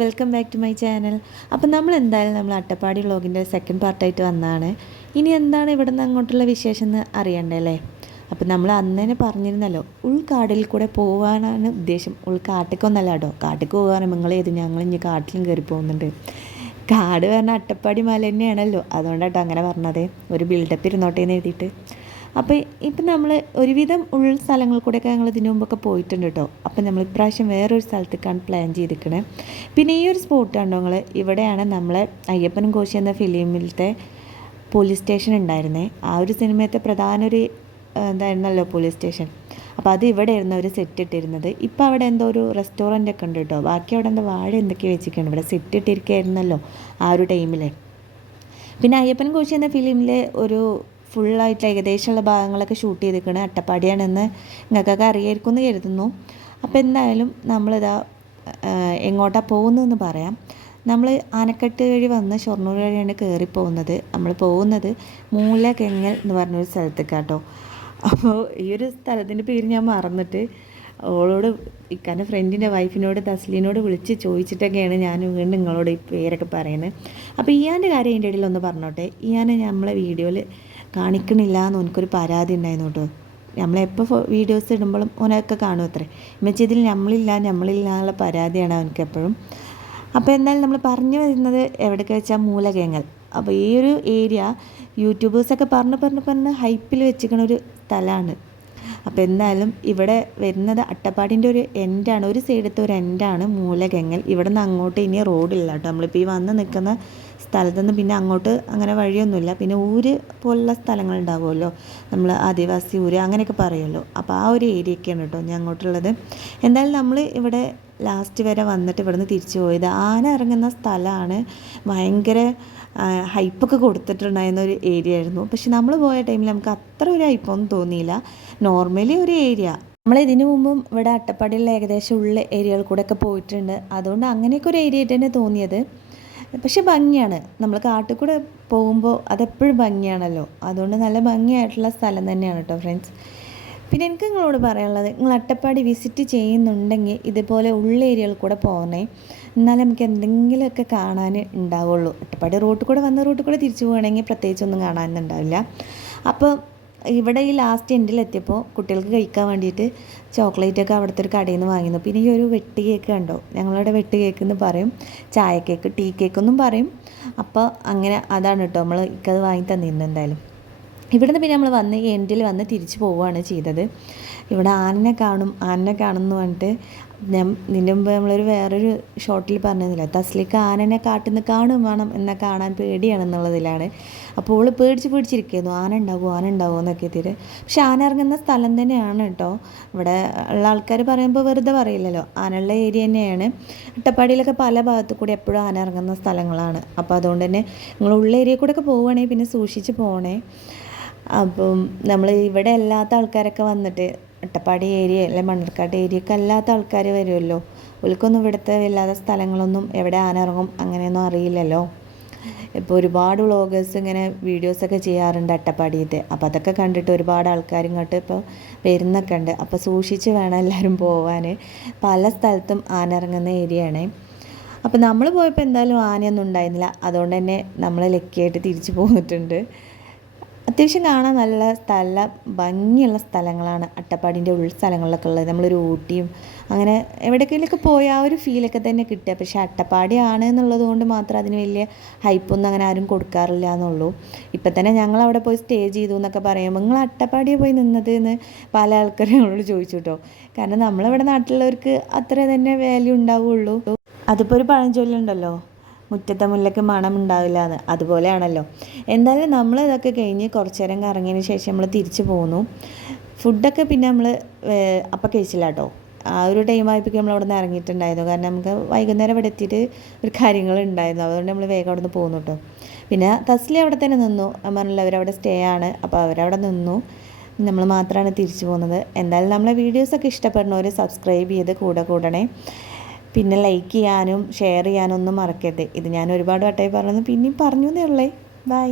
Welcome back to my channel അപ്പം നമ്മൾ എന്തായാലും നമ്മൾ അട്ടപ്പാടി വ്ളോഗിന്റെ സെക്കൻഡ് പാർട്ടായിട്ട് വന്നതാണ് ഇനി എന്താണ് ഇവിടെ നിന്ന് അങ്ങോട്ടുള്ള വിശേഷം എന്ന് അറിയണ്ടേ അല്ലേ? അപ്പം നമ്മൾ അന്ന് തന്നെ പറഞ്ഞിരുന്നല്ലോ ഉൾക്കാടിൽ കൂടെ പോകാനാണ് ഉദ്ദേശം. ഉൾക്കാട്ടിക്കൊന്നല്ല കേട്ടോ കാട്ടിക്ക് പോകാൻ നിങ്ങൾ ഏത് ഞങ്ങൾ ഇനി കാട്ടിലും കയറി പോകുന്നുണ്ട്. കാട് പറഞ്ഞാൽ അട്ടപ്പാടി മല തന്നെയാണല്ലോ. അതുകൊണ്ടാട്ടോ അങ്ങനെ പറഞ്ഞത്. ഒരു ബിൽഡപ്പ് ഇരുന്നോട്ടേ എന്ന് എഴുതിയിട്ട്. അപ്പോൾ ഇപ്പം നമ്മൾ ഒരുവിധം ഉൾ സ്ഥലങ്ങൾ കൂടെയൊക്കെ ഞങ്ങൾ ഇതിനു മുമ്പൊക്കെ പോയിട്ടുണ്ട് കേട്ടോ. അപ്പം നമ്മൾ ഇപ്രാവശ്യം വേറൊരു സ്ഥലത്തേക്കാണ് പ്ലാൻ ചെയ്തിരിക്കണേ. പിന്നെ ഈ ഒരു സ്പോട്ട് കണ്ടോ നിങ്ങൾ? ഇവിടെയാണ് നമ്മളെ അയ്യപ്പനും കോശി എന്ന ഫിലിമിലത്തെ പോലീസ് സ്റ്റേഷൻ ഉണ്ടായിരുന്നേ. ആ ഒരു സിനിമയത്തെ പ്രധാന ഒരു എന്തായിരുന്നല്ലോ പോലീസ് സ്റ്റേഷൻ അപ്പോൾ അത് ഇവിടെ ആയിരുന്നു അവർ സെറ്റ് ഇട്ടിരുന്നത്. ഇപ്പോൾ അവിടെ എന്തോ ഒരു റെസ്റ്റോറന്റ് ഒക്കെ ഉണ്ട് കേട്ടോ. ബാക്കി അവിടെ എന്തോ വാഴ എന്തൊക്കെയോ വെച്ചിരിക്കുകയാണ് ഇവിടെ സെറ്റ് ഇട്ടിരിക്കുകയായിരുന്നല്ലോ ആ ഒരു ടൈമിൽ പിന്നെ അയ്യപ്പൻ കോശി എന്ന ഫിലിമിലെ ഒരു ഫുള്ളായിട്ട് ഏകദേശമുള്ള ഭാഗങ്ങളൊക്കെ ഷൂട്ട് ചെയ്തിരിക്കുന്നത് അട്ടപ്പാടിയാണെന്ന് നിങ്ങൾക്കൊക്കെ അറിയായിരിക്കും എന്ന് കരുതുന്നു. അപ്പോൾ എന്തായാലും നമ്മളിതാ എങ്ങോട്ടാണ് പോകുന്നതെന്ന് പറയാം. നമ്മൾ ആനക്കെട്ട് വഴി വന്ന് ഷൊർണൂർ വഴിയാണ് കയറി പോകുന്നത് നമ്മൾ പോകുന്നത് മൂലകെങ്ങൽ എന്ന് പറഞ്ഞൊരു സ്ഥലത്തേക്കാട്ടോ. അപ്പോൾ ഈ ഒരു സ്ഥലത്തിന്റെ പേര് ഞാൻ മറന്നിട്ട് ഓളോട് ഇക്കാന്റെ ഫ്രണ്ടിന്റെ വൈഫിനോട് തസ്ലീനോട് വിളിച്ച് ചോദിച്ചിട്ടൊക്കെയാണ് ഞാൻ വീണ്ടും നിങ്ങളോട് ഈ പേരൊക്കെ പറയുന്നത്. അപ്പോൾ ഇയാന്റെ കാര്യം അതിന്റെ ഇടയിൽ ഒന്ന് പറഞ്ഞോട്ടെ. ഇയാനെ നമ്മളെ വീഡിയോയിൽ കാണിക്കണില്ല എന്ന് എനിക്കൊരു പരാതി ഉണ്ടായിരുന്നു കേട്ടോ. നമ്മളെപ്പോൾ വീഡിയോസ് ഇടുമ്പോഴും ഓനൊക്കെ കാണും അത്രേ എന്നുവെച്ചാൽ ഇതിൽ നമ്മളില്ല നമ്മളില്ല എന്നുള്ള പരാതിയാണ് അവനക്ക് എപ്പോഴും അപ്പോൾ എന്നാലും നമ്മൾ പറഞ്ഞു വരുന്നത് എവിടെയൊക്കെ വെച്ചാൽ മൂലകേങ്ങൽ അപ്പോൾ ഈ ഒരു ഏരിയ യൂട്യൂബേഴ്സൊക്കെ പറഞ്ഞ് പറഞ്ഞ് പറഞ്ഞ് ഹൈപ്പിൽ വെച്ചിരിക്കണ ഒരു സ്ഥലമാണ് അപ്പോൾ എന്നാലും ഇവിടെ വരുന്നത് അട്ടപ്പാടിന്റെ ഒരു എൻഡാണ് ഒരു സൈഡത്തെ ഒരു എൻഡാണ് മൂലകെങ്ങൽ ഇവിടെ നിന്ന് അങ്ങോട്ട് ഇനി റോഡില്ല കേട്ടോ. നമ്മളിപ്പോൾ ഈ വന്ന് നിൽക്കുന്ന സ്ഥലത്തു നിന്ന് പിന്നെ അങ്ങോട്ട് അങ്ങനെ വഴിയൊന്നുമില്ല. പിന്നെ ഊര് പോലുള്ള സ്ഥലങ്ങൾ ഉണ്ടാവുമല്ലോ നമ്മൾ ആദിവാസി ഊര് അങ്ങനെയൊക്കെ പറയുമല്ലോ. അപ്പോൾ ആ ഒരു ഏരിയയൊക്കെയാണ് കേട്ടോ ഞാൻ അങ്ങോട്ടുള്ളത്. എന്തായാലും നമ്മൾ ഇവിടെ ലാസ്റ്റ് വരെ വന്നിട്ട് ഇവിടുന്ന് തിരിച്ചു പോയത് ആന ഇറങ്ങുന്ന സ്ഥലമാണ് ഭയങ്കര ഹൈപ്പൊക്കെ കൊടുത്തിട്ടുണ്ടായിരുന്ന ഒരു ഏരിയ ആയിരുന്നു. പക്ഷെ നമ്മൾ പോയ ടൈമിൽ നമുക്ക് അത്ര ഒരു ഹൈപ്പൊന്നും തോന്നിയില്ല. നോർമലി ഒരു ഏരിയ നമ്മൾ ഇതിനു മുമ്പും ഇവിടെ അട്ടപ്പാടിയിലുള്ള ഏകദേശം ഉള്ള ഏരിയകൾ കൂടെ ഒക്കെ പോയിട്ടുണ്ട്. അതുകൊണ്ട് അങ്ങനെയൊക്കെ ഒരു ഏരിയ തന്നെ തോന്നിയത്. പക്ഷെ ഭംഗിയാണ്. നമ്മൾ കാട്ടിൽ കൂടെ പോകുമ്പോൾ അതെപ്പോഴും ഭംഗിയാണല്ലോ. അതുകൊണ്ട് നല്ല ഭംഗിയായിട്ടുള്ള സ്ഥലം തന്നെയാണ് കേട്ടോ ഫ്രണ്ട്സ്. പിന്നെ എനിക്ക് നിങ്ങളോട് പറയാനുള്ളത് നിങ്ങൾ അട്ടപ്പാടി വിസിറ്റ് ചെയ്യുന്നുണ്ടെങ്കിൽ ഇതുപോലെ ഉള്ള ഏരിയയിൽ കൂടെ പോകണേ എന്നാലും നമുക്ക് എന്തെങ്കിലുമൊക്കെ കാണാൻ ഉണ്ടാവുള്ളൂ. അട്ടപ്പാടി റോട്ടിൽ കൂടെ വന്ന റോട്ടിൽ കൂടെ തിരിച്ചു പോകണമെങ്കിൽ പ്രത്യേകിച്ചൊന്നും കാണാനുണ്ടാവില്ല അപ്പോൾ ഇവിടെ ഈ ലാസ്റ്റ് എൻഡിലെത്തിയപ്പോൾ കുട്ടികൾക്ക് കഴിക്കാൻ വേണ്ടിയിട്ട് ചോക്ലേറ്റൊക്കെ അവിടുത്തെ ഒരു കടയിൽ നിന്ന് വാങ്ങിയിരുന്നു പിന്നെ ഈ ഒരു വെട്ട് കേക്ക് കണ്ടോ? ഞങ്ങളിവിടെ വെട്ട് കേക്ക് എന്ന് പറയും. ചായ കേക്ക് ടീ കേക്ക് എന്നും പറയും. അപ്പോൾ അങ്ങനെ അതാണ് കേട്ടോ നമ്മൾ ഇക്കത് വാങ്ങി തന്നിരുന്നു എന്തായാലും. ഇവിടുന്ന് പിന്നെ നമ്മൾ വന്ന് എൻഡിൽ വന്ന് തിരിച്ചു പോവുകയാണ് ചെയ്തത്. ഇവിടെ ആനനെ കാണും ആനനെ കാണും പറഞ്ഞിട്ട് ഞാൻ നിന്റെ മുമ്പ് നമ്മളൊരു വേറൊരു ഷോട്ടിൽ പറഞ്ഞിരുന്നില്ല തസ്ലിക്ക് ആനനെ കാട്ടിൽ നിന്ന് കാണും വേണം എന്നെ കാണാൻ പേടിയാണെന്നുള്ളതിലാണ് അപ്പോൾ അവൾ പേടിച്ച് പേടിച്ചിരിക്കുന്നു. ആന ഉണ്ടാവുമോ ആന ഉണ്ടാവുമോ എന്നൊക്കെ എത്തിയിട്ട് പക്ഷെ ആന ഇറങ്ങുന്ന സ്ഥലം തന്നെയാണ് കേട്ടോ ഇവിടെ ഉള്ള ആൾക്കാർ പറയുമ്പോൾ വെറുതെ പറയില്ലല്ലോ. ആനയുള്ള ഏരിയ തന്നെയാണ്. അട്ടപ്പാടിയിലൊക്കെ പല ഭാഗത്തു കൂടി എപ്പോഴും ആന ഇറങ്ങുന്ന സ്ഥലങ്ങളാണ്. അപ്പോൾ അതുകൊണ്ട് തന്നെ നിങ്ങൾ ഉള്ള ഏരിയ കൂടെ ഒക്കെ പോവുകയാണെങ്കിൽ പിന്നെ സൂക്ഷിച്ച് പോകണേ അപ്പം നമ്മൾ ഇവിടെ അല്ലാത്ത ആൾക്കാരൊക്കെ വന്നിട്ട് അട്ടപ്പാടി ഏരിയ അല്ലെ മണ്ണർക്കാട് ഏരിയയൊക്കെ അല്ലാത്ത ആൾക്കാർ വരുമല്ലോ. ഓൽക്കൊന്നും ഇവിടുത്തെ വല്ലാത്ത സ്ഥലങ്ങളൊന്നും എവിടെ ആന ഇറങ്ങും അങ്ങനെയൊന്നും അറിയില്ലല്ലോ. ഇപ്പോൾ ഒരുപാട് വ്ളോഗേഴ്സ് ഇങ്ങനെ വീഡിയോസൊക്കെ ചെയ്യാറുണ്ട് അട്ടപ്പാടിയത്തെ അപ്പോൾ അതൊക്കെ കണ്ടിട്ട് ഒരുപാട് ആൾക്കാർ ഇങ്ങോട്ട് ഇപ്പോൾ വരുന്നൊക്കെ ഉണ്ട്. അപ്പോൾ സൂക്ഷിച്ച് വേണം എല്ലാവരും പോവാൻ പല സ്ഥലത്തും ആന ഇറങ്ങുന്ന ഏരിയയാണ്. അപ്പോൾ നമ്മൾ പോയപ്പോൾ എന്തായാലും ആനയൊന്നും ഉണ്ടായിരുന്നില്ല. അതുകൊണ്ട് തന്നെ നമ്മൾ ലക്കിയായിട്ട് തിരിച്ചു പോന്നിട്ടുണ്ട്. അത്യാവശ്യം കാണാൻ നല്ല സ്ഥല ഭംഗിയുള്ള സ്ഥലങ്ങളാണ് അട്ടപ്പാടിന്റെ ഉൾ സ്ഥലങ്ങളിലൊക്കെ ഉള്ളത്. നമ്മളൊരു ഊട്ടിയും അങ്ങനെ എവിടേക്കെങ്കിലൊക്കെ പോയ ആ ഒരു ഫീലൊക്കെ തന്നെ കിട്ടുക. പക്ഷേ അട്ടപ്പാടി ആണ് എന്നുള്ളത് കൊണ്ട് മാത്രം അതിന് വലിയ ഹൈപ്പൊന്നും അങ്ങനെ ആരും കൊടുക്കാറില്ല എന്നുള്ളൂ. ഇപ്പം തന്നെ ഞങ്ങൾ അവിടെ പോയി സ്റ്റേ ചെയ്തു എന്നൊക്കെ പറയുമ്പോൾ നിങ്ങൾ അട്ടപ്പാടിയെ പോയി നിന്നത്? എന്ന് പല ആൾക്കാരും ഞങ്ങളോട് ചോദിച്ചു കേട്ടോ കാരണം നമ്മളിവിടെ നാട്ടിലുള്ളവർക്ക് അത്ര തന്നെ വാല്യൂ ഉണ്ടാവുള്ളൂ. അതിപ്പോൾ ഒരു പഴഞ്ചൊല്ലുണ്ടല്ലോ മുറ്റത്തെ മുല്ലയ്ക്ക് മണം ഉണ്ടാവില്ല എന്ന്. അതുപോലെയാണല്ലോ. എന്തായാലും നമ്മൾ ഇതൊക്കെ കഴിഞ്ഞ് കുറച്ച് നേരം കറങ്ങിയതിന് ശേഷം നമ്മൾ തിരിച്ചു പോന്നു. ഫുഡൊക്കെ പിന്നെ നമ്മൾ അപ്പം കഴിച്ചില്ല കേട്ടോ ആ ഒരു ടൈം ആയപ്പോൾ നമ്മൾ അവിടെ നിന്ന് ഇറങ്ങിയിട്ടുണ്ടായിരുന്നു. കാരണം നമുക്ക് വൈകുന്നേരം ഇവിടെ എത്തിയിട്ട് ഒരു കാര്യങ്ങളുണ്ടായിരുന്നു അതുകൊണ്ട് നമ്മൾ വേഗം അവിടെ നിന്ന് പോന്നു കേട്ടോ പിന്നെ തസ്ലി അവിടെ തന്നെ നിന്നു. പറഞ്ഞില്ല അവരവിടെ സ്റ്റേ ആണ്. അപ്പോൾ അവരവിടെ നിന്നു. നമ്മൾ മാത്രമാണ് തിരിച്ചു പോകുന്നത്. എന്തായാലും നമ്മളെ വീഡിയോസൊക്കെ ഇഷ്ടപ്പെടുന്നവർ സബ്സ്ക്രൈബ് ചെയ്ത് കൂടെ കൂടണേ. പിന്നെ ലൈക്ക് ചെയ്യാനും ഷെയർ ചെയ്യാനും ഒന്നും മറക്കരുത്. ഇത് ഞാൻ ഒരുപാട് വട്ടമായി പറഞ്ഞു പിന്നെയും പറഞ്ഞു എന്നേ ഉള്ളേ. ബൈ